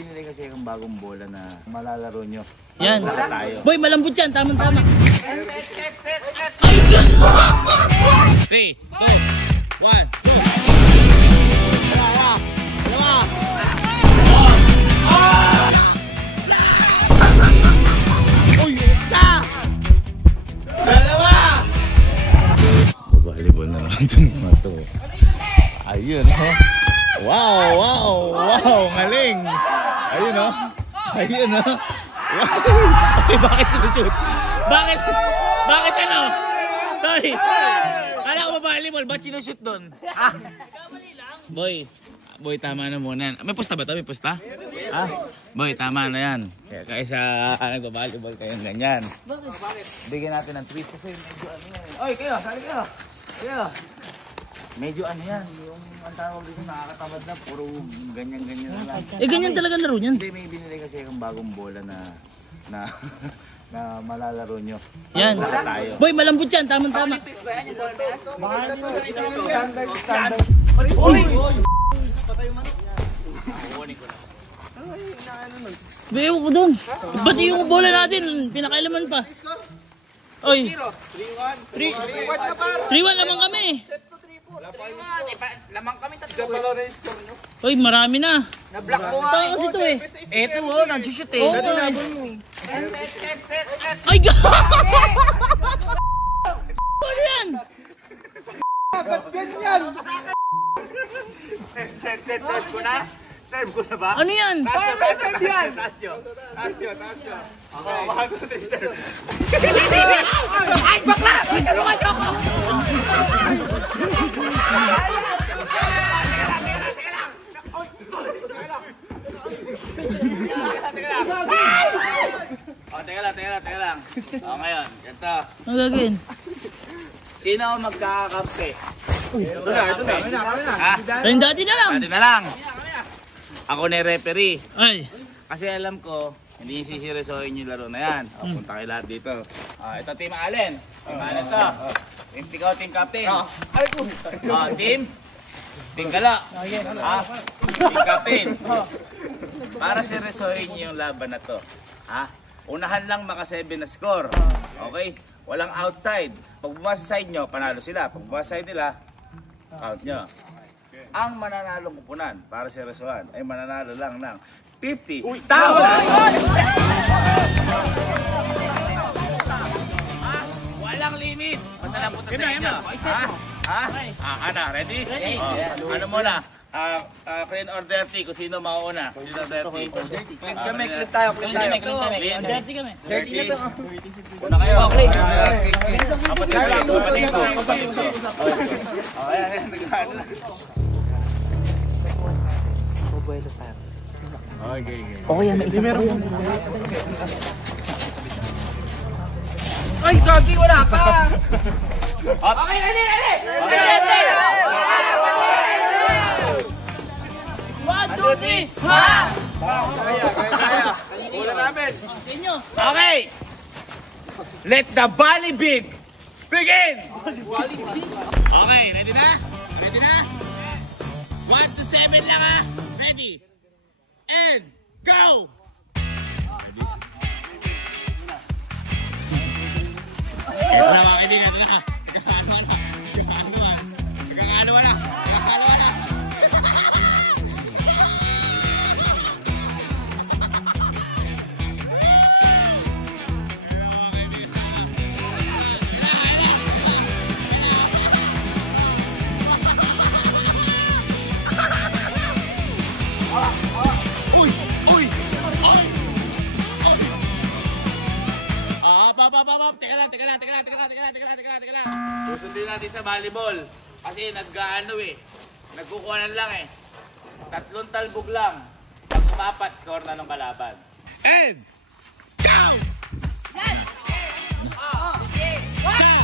binili kasi akong bagong bola na malalaro nyo. Yan. Tayo. Boy, malambot yan. Tama-tama. 3, 2, 1. Volleyball na naman itong mga to. Ayun, oh. Wow, ngaling. Ayun, oh. Ayun, oh. Wow. Okay, bakit sinushoot? Bakit ano? Sorry. Kala ko ba volleyball? Ba't sinushoot doon? Boy, tama na muna. May pusta ba ito? May pusta? Boy, tama na yan. Kaysa nagbabalibol kayong ganyan. Bigyan natin ng twist kasi medyo ano yan. Oy, kayo, sali kayo. Medyo ano yan, yung ang tawag dito nakakatamad na, puro ganyan-ganyan na lang. Ganyan talaga laro niyan. Hindi, may binili kasi akong bagong bola na malalaro nyo. Yan. Tayo. Boy, malambot yan. Tama-tama. Bewo ko doon. Ba't yung bola natin? Pinakailaman pa. Oy. 3-1 lamang kami. Lamang kami tatlo. Oy, marami na. Na-block mo nga. Ito kasi ito eh. Eto oh, nag-shoot eh. Ay, ano yan? Ba't ganyan? Serve ko na ba? Ano yan? Taas nyo. Okay, bago ito yung serve. Ay, bakla! Tulungan niyo ako! Teka lang. Ngayon, ganito. Ang gagawin? Sino ang magkakakampi? Ito na. Tayong dati na lang. Dati na lang. Ako na referee. Ay. Kasi alam ko, hindi sisiresohin yung laro na yan. Punta kayo lahat dito. Ito Team Allen. Team Allen to. Ikaw Team Captain. Team Gala. Team Captain. Para siresohin nyo yung laban na to. Unahan lang maka 7 na score. Okay? Walang outside. Pag bumasa sa side nyo, panalo sila. Pag bumasa sa side nila, count nyo. Ang mananalong kupunan para sa resuhan ay mananalo lang ng 50,000! Walang limit! Basta lang punta sa inyo. Ano? Ready? Ano muna? Clean or dirty? Kung sino mauuna? Clean or dirty? Clean kami, clean tayo. Dirty kami. Dirty na to. Una kayo. Okay. Kapatid ko. Ayan. Okay, may isa pa yan. Ay, gagi, wala pa! Okay, ready! 1, 2, 3! Kaya. Wala namin. Inyo. Okay! Let the volley big begin! Okay, ready na? 1 to 7 lang Ready? And go! Ito na mga kaibigan, ito na. Nagkakaalawa na. Teka lang. Susundin natin sa volleyball. Kasi nagkukuhanan lang eh. 3 talbog lang. Pag umapat, score na ng kalaban. And go! Isa!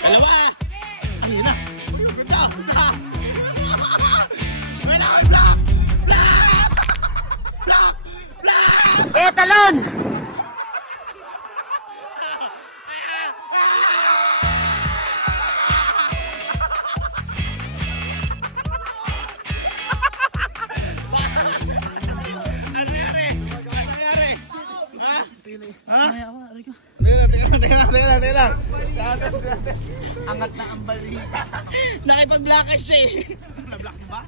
Dalawa! Ang hina! Talon! Ha? Ay, ako, aray ko. Teka lang. Angat na ang balita. Nakipag-blockers siya eh. Na-block mo ba?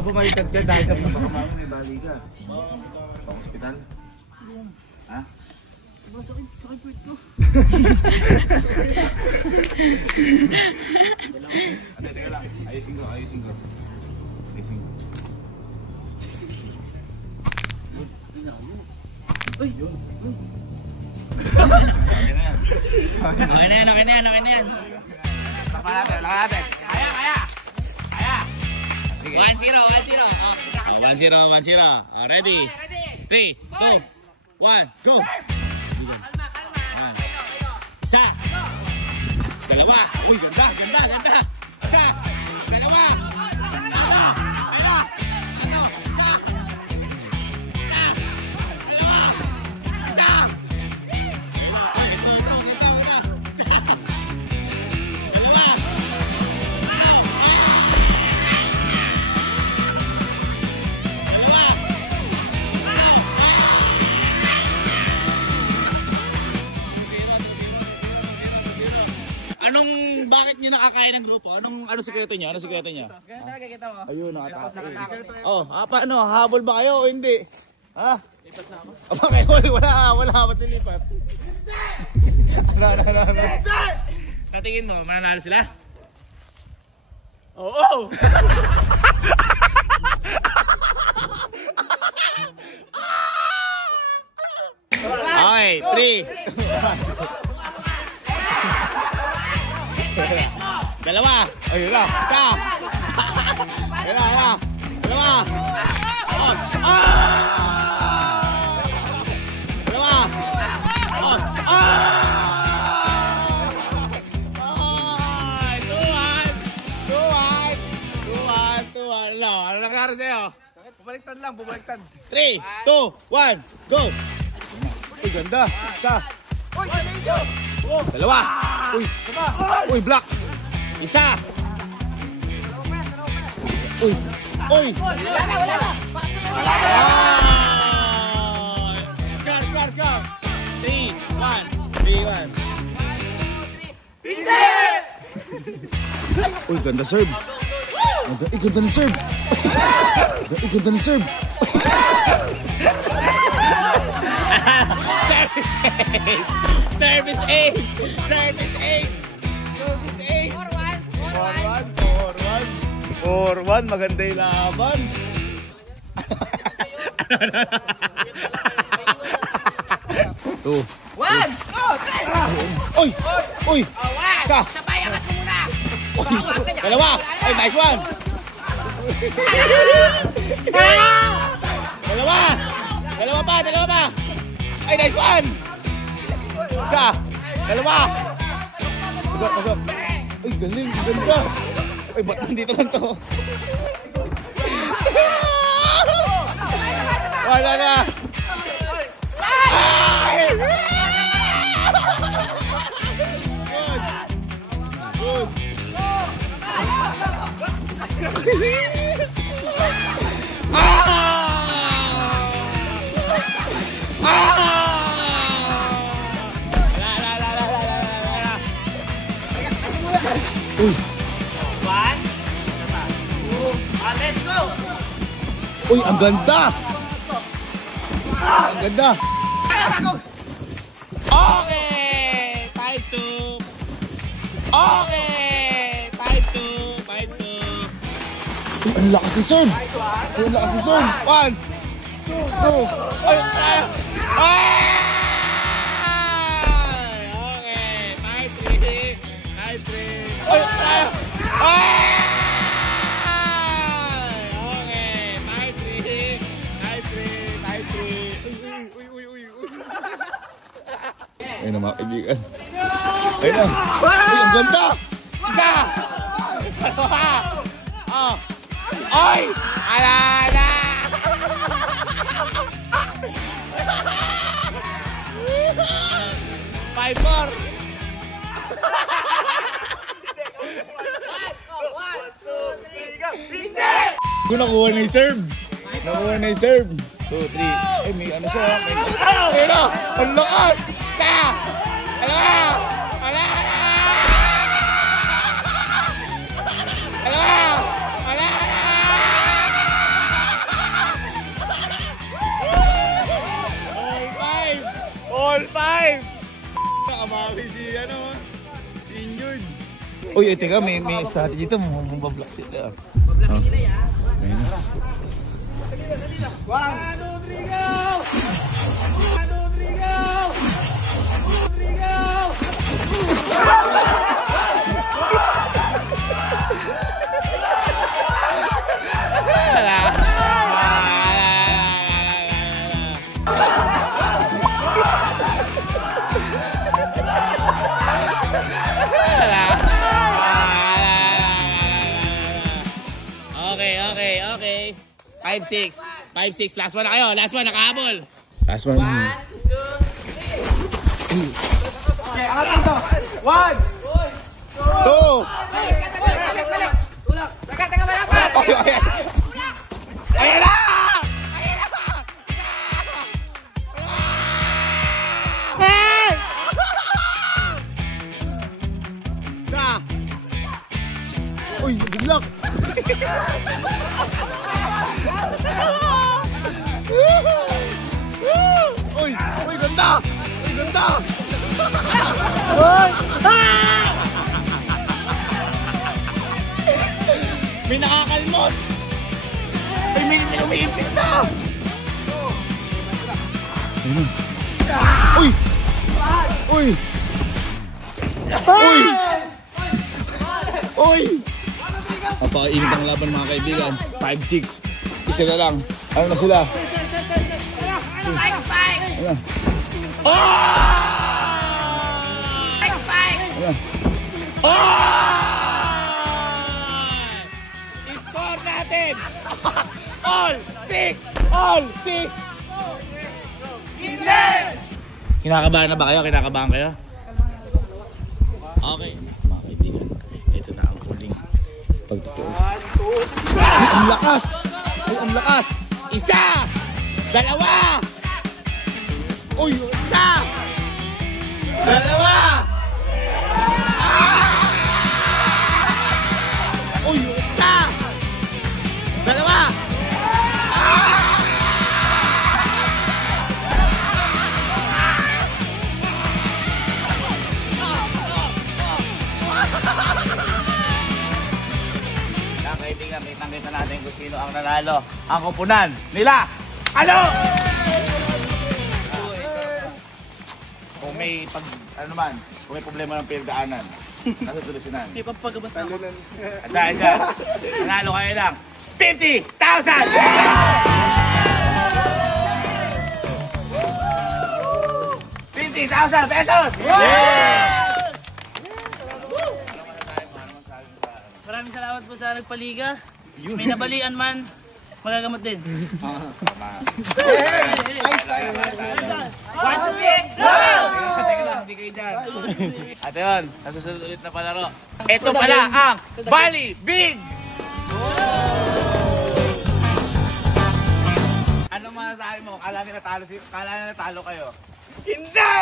Bumaliktad ka dahil sa Baka mami may bali ka. Pang-hospital? Ha? Sakit puwet ko. Teka lang. Ayusin ko. Uy! Okay na yan. Okay na yan. Lakad natin. Kaya. 1-0. Oh. 1-0. Ready? 3, 2, 1, go! Isa! Dalawa! Uy, ganda! Isa! Dalawa! Bakit nyo nakakain ng grupo? Ano sikreto niya? Ganun talaga kita mo. Ayun, Tapos nakatakot eh. Oh, paano? Habol ba kayo o hindi? Ha? Lipat na ako. Bakit? Wala ba't nilipat? Ano? Natingin mo, mananalo sila? Oo! Okay, 3. Dalawa. Ayun lang. Isa. Ayun lang. Dalawa. On. Dalawa. On. Ay, 2-1. Ano nangyari sa'yo? Bumaliktad. 3, 2, 1, go! Uy, ganda. Isa. Uy, Tanisyo! Dalawa. Uy, block. Isa. Uy. Wala na! Score. 3-1. Uy, ganda serve. Ganda ng serve. Service 4-1. Maganda yung laban. Two. 1! Uy! Ka! Sabay, angat mo muna! Dalawa! Ay, nice one! Dalawa pa! Ay, nice one! Isa! Dalawa! Pasok! Ay, galing! Ganda! Ay, ba't nandito lang to? Wala na! Ay! Good! Let's go! Uy, ang ganda! Okay! 5-2. Uy, ang lakas ni serve! 1, 2, 3. Ay! Okay, 5-3. Ayun na mga kaibigan. Ayun na. Ay, ang ganda! Isa! Dalawa! Oh! Ay! Alala! Five more! Kung nakuha na yung serve! 2, 3. Eh, may ano siya. May ano? Ang lakas! Sa! Ala! Ala! Ala! Ala! All 5! Nakamawi si ano, si Inyord. Uy, teka, may strategy ito. Mabablock sila. Mabablock sila ya. Ayun. 1, 2, 3, go! 1, 2, 3, go! 1, 2, 3, Okay. 5-6. 5-6. Last one na kayo. Last one, nakahabol. Last one. 1, 2, 3. Okay, angat dito. 1. 2. Balik. Tulak. Teka, malapat. Okay. Ayan na! Uy, biglang! Uy, ganda! Uy, ganda! Uy! May nakakalmot! May umiipit na! Uy! Uy! Uy! Uy! Napakainit ang laban mga kaibigan. 5-6. Isa na lang. Ano na sila? Ayan. Ayan. I-score natin! All 6! All 6! Kinakabahan na ba kayo? Kinakabahan kayo? Okay. Mga kaibigan, ito na ang huling pagtutuos. Ang lakas! Ay, ang lakas! Isa! Dalawa! Uy! Isa! Dalawa! Uy! Isa! Dalawa! Kaibigan, kita natin kung sino ang nanalo. Ang kupunan nila. Ano? Kung may kung may problema ng pagdaanan, nasusolusyonan. Hindi pa pagkabat ako. Anda. Nanalo kayo lang 50,000! 50,000 pesos! Maraming salamat po sa nagpaliga. May nabalian man, magagamot din. At yun, nasusunod ulit na palaro. Ito pala ang Bali Big! Ano masasabi mo? Kala nila natalo kayo? Hindi!